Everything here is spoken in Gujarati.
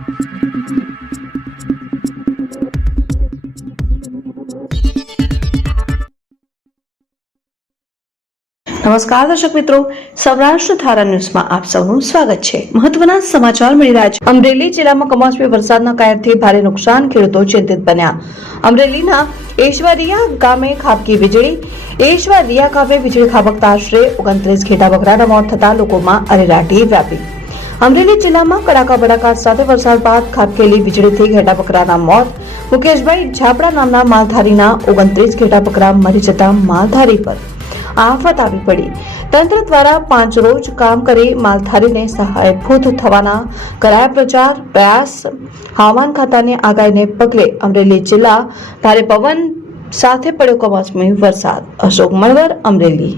નમસ્કાર દર્શક મિત્રો, સૌરાષ્ટ્ર ધારા ન્યૂઝમાં આપ સૌનું સ્વાગત છે। મહત્વના સમાચાર મળી રહ્યા છે। અમરેલી જિલ્લામાં કમોસમી વરસાદના કાયરથી ભારે નુકસાન, ખેડૂતો ચિંતિત બન્યા। અમરેલીના એશવારિયા ગામે ખાબકી વીજળી। એશવારિયા ગામે વીજળી ખાબકતા આશરે 29 ઘેટા બકરાના મોત થતા લોકોમાં અરેરાટી વ્યાપી। અમરેલી જિલ્લામાં કડાકા બડાકા સાથે વરસાદ બાદ ખાબકેલી વીજળીથી ઘેટા બકરાના મોત। મુકેશભાઈ ઝાપડા નામના માલધારીના 29 ઘેટા બકરા મરી જતા માલધારી પર આફત આવી પડી। તંત્ર દ્વારા 5 રોજ કામ કરી માલધારીને સહાયભૂત થવાના કરાયા પ્રયાસ। હવામાન ખાતાની આગાહીને પગલે અમરેલી જિલ્લા ભારે પવન સાથે પડ્યો કમોસમી વરસાદ। અશોક મણવર, અમરેલી।